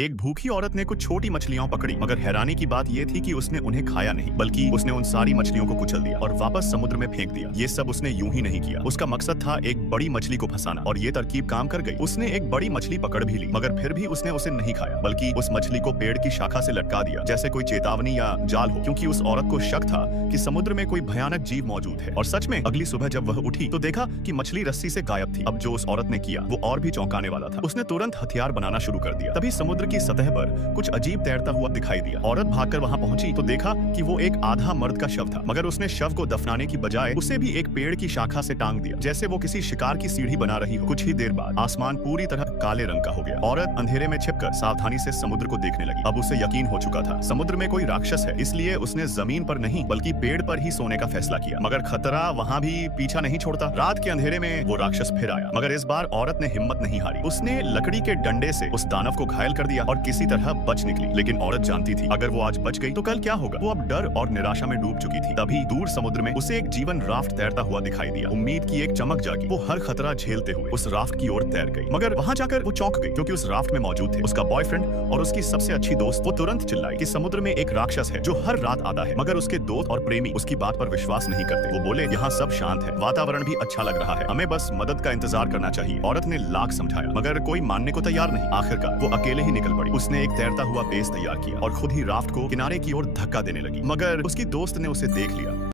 एक भूखी औरत ने कुछ छोटी मछलियां पकड़ी, मगर हैरानी की बात यह थी कि उसने उन्हें खाया नहीं, बल्कि उसने उन सारी मछलियों को कुचल दिया और वापस समुद्र में फेंक दिया। ये सब उसने यूं ही नहीं किया। उसका मकसद था एक बड़ी मछली को फंसाना, और ये तरकीब काम कर गई। उसने एक बड़ी मछली पकड़ भी ली, मगर फिर भी उसने उसे नहीं खाया, बल्कि उस मछली को पेड़ की शाखा से लटका दिया, जैसे कोई चेतावनी या जाल हो, क्योंकि उस औरत को शक था कि समुद्र में कोई भयानक जीव मौजूद है। और सच में अगली सुबह जब वह उठी तो देखा कि मछली रस्सी से गायब थी। अब जो उस औरत ने किया वो और भी चौंकाने वाला था। उसने तुरंत हथियार बनाना शुरू कर दिया। तभी समुद्र की सतह पर कुछ अजीब तैरता हुआ दिखाई दिया। औरत भागकर वहां पहुंची तो देखा कि वो एक आधा मर्द का शव था, मगर उसने शव को दफनाने की बजाय उसे भी एक पेड़ की शाखा से टांग दिया, जैसे वो किसी शिकार की सीढ़ी बना रही हो। कुछ ही देर बाद आसमान पूरी तरह काले रंग का हो गया। औरत अंधेरे में छिपकर सावधानी से समुद्र को देखने लगी। अब उसे यकीन हो चुका था समुद्र में कोई राक्षस है, इसलिए उसने जमीन पर नहीं बल्कि पेड़ पर ही सोने का फैसला किया। मगर खतरा वहां भी पीछा नहीं छोड़ता। रात के अंधेरे में वो राक्षस फिर आया, मगर इस बार औरत ने हिम्मत नहीं हारी। उसने लकड़ी के डंडे से उस दानव को घायल कर दिया और किसी तरह बच निकली। लेकिन औरत जानती थी अगर वो आज बच गई तो कल क्या होगा। वो अब डर और निराशा में डूब चुकी थी। तभी दूर समुद्र में उसे एक जीवन राफ्ट तैरता हुआ दिखाई दिया। उम्मीद की एक चमक जागी। वो हर खतरा झेलते हुए उस राफ्ट की ओर तैर गई, मगर वहां जाकर वो चौंक गई, क्योंकि उस राफ्ट में मौजूद थे उसका बॉयफ्रेंड और उसकी सबसे अच्छी दोस्त। वो तुरंत चिल्लाई कि समुद्र में एक राक्षस है जो हर रात आता है, मगर उसके दोस्त और प्रेमी उसकी बात पर विश्वास नहीं करते। वो बोले यहाँ सब शांत है, वातावरण भी अच्छा लग रहा है, हमें बस मदद का इंतजार करना चाहिए। औरत ने लाख समझाया, मगर कोई मानने को तैयार नहीं। आखिरकार वो अकेले ही निकल पड़ी। उसने एक तैरता हुआ बेस तैयार किया और खुद ही राफ्ट को किनारे की ओर धक्का देने लगी, मगर उसकी दोस्त ने उसे देख लिया।